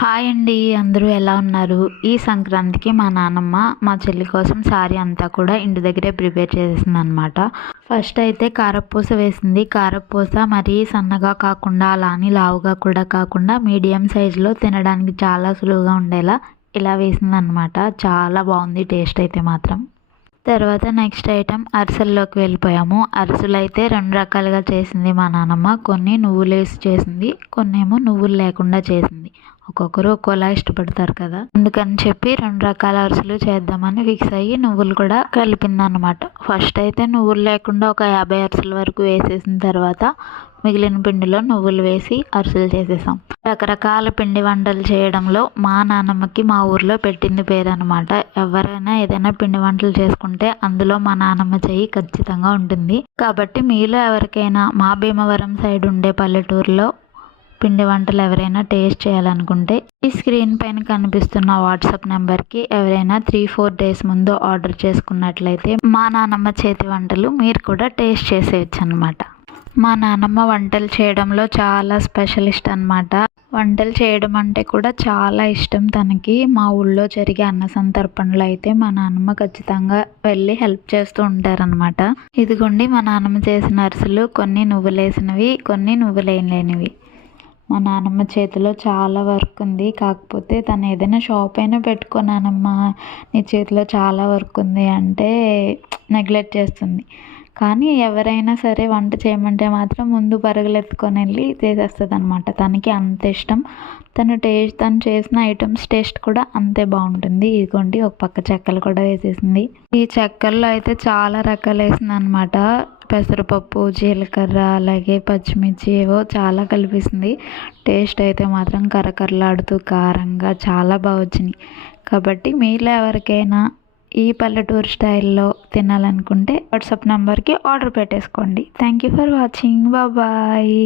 Hi అండి, అందరూ ఎలా ఉన్నారు? ఈ సంక్రాంతికి మా నాన్నమ్మ మా చెల్లి కోసం సారీ అంతా కూడా ఇంటి దగ్గరే ప్రిపేర్ చేసేసింది అనమాట. ఫస్ట్ అయితే కారపూస వేసింది. కారపూస మరీ సన్నగా కాకుండా అలా అని లావుగా కూడా కాకుండా మీడియం సైజులో తినడానికి చాలా సులువుగా ఉండేలా ఇలా వేసింది అనమాట. చాలా బాగుంది టేస్ట్ అయితే మాత్రం. తర్వాత నెక్స్ట్ ఐటెం అరిసెల్లోకి వెళ్ళిపోయాము. అరిసెలు అయితే 2 రకాలుగా చేసింది మా నాన్నమ్మ. కొన్ని నువ్వులు వేసి చేసింది, కొన్ని ఏమో నువ్వులు లేకుండా చేసింది. ఒక్కొక్కరు ఒక్కోలా ఇష్టపడతారు కదా, అందుకని చెప్పి 2 రకాల అరిసెలు చేద్దామని ఫిక్స్ అయ్యి నువ్వులు కూడా కలిపింది అనమాట. ఫస్ట్ అయితే నువ్వులు లేకుండా ఒక 50 అరిసెల వరకు వేసేసిన తర్వాత మిగిలిన పిండిలో నువ్వులు వేసి అరిసెలు చేసేసాం. రకరకాల పిండి వంటలు చేయడంలో మా నాన్నమ్మకి మా ఊర్లో పెట్టింది పేరు అనమాట. ఎవరైనా ఏదైనా పిండి వంటలు చేసుకుంటే అందులో మా నాన్నమ్మ చెయ్యి ఖచ్చితంగా ఉంటుంది. కాబట్టి మీలో ఎవరికైనా మా భీమవరం సైడ్ ఉండే పల్లెటూరులో పిండి వంటలు ఎవరైనా టేస్ట్ చేయాలనుకుంటే ఈ స్క్రీన్ పైన కనిపిస్తున్న వాట్సాప్ నెంబర్కి ఎవరైనా 3-4 డేస్ ముందు ఆర్డర్ చేసుకున్నట్లయితే మా నాన్నమ్మ చేతి వంటలు మీరు కూడా టేస్ట్ చేసేయచ్చు అనమాట. మా నాన్నమ్మ వంటలు చేయడంలో చాలా స్పెషలిస్ట్ అనమాట. వంటలు చేయడం అంటే కూడా చాలా ఇష్టం తనకి. మా ఊళ్ళో జరిగే అన్న సంతర్పణలో అయితే మా నాన్నమ్మ ఖచ్చితంగా వెళ్ళి హెల్ప్ చేస్తూ ఉంటారనమాట. ఇదిగోండి మా నాన్నమ్మ చేసిన అరిసెలు, కొన్ని నువ్వులేసినవి, కొన్ని నువ్వులేనివి. మా నాన్నమ్మ చేతిలో చాలా వర్క్ ఉంది. కాకపోతే తను ఏదైనా షాప్ అయినా పెట్టుకో నానమ్మ, నీ చేతిలో చాలా వర్క్ ఉంది అంటే నెగ్లెక్ట్ చేస్తుంది. కానీ ఎవరైనా సరే వంట చేయమంటే మాత్రం ముందు పరుగులెత్తుకొని వెళ్ళి చేసేస్తుంది అనమాట. తనకి అంత ఇష్టం. తను చేసిన ఐటమ్స్ టేస్ట్ కూడా అంతే బాగుంటుంది. ఇదిగోండి ఒక పక్క చెక్కలు కూడా వేసేసింది. ఈ చెక్కల్లో అయితే చాలా రకాలు వేసింది అనమాట. పెసరపప్పు, జీలకర్ర, అలాగే పచ్చిమిర్చి ఏవో చాలా కలిపేసింది. టేస్ట్ అయితే మాత్రం కరకరలాడుతూ కారంగా చాలా బాగా వచ్చినాయి. కాబట్టి మీలో ఎవరికైనా ఈ పల్లెటూరు స్టైల్లో తినాలనుకుంటే వాట్సాప్ నెంబర్కి ఆర్డర్ పెట్టేసుకోండి. Thank you for watching. Bye.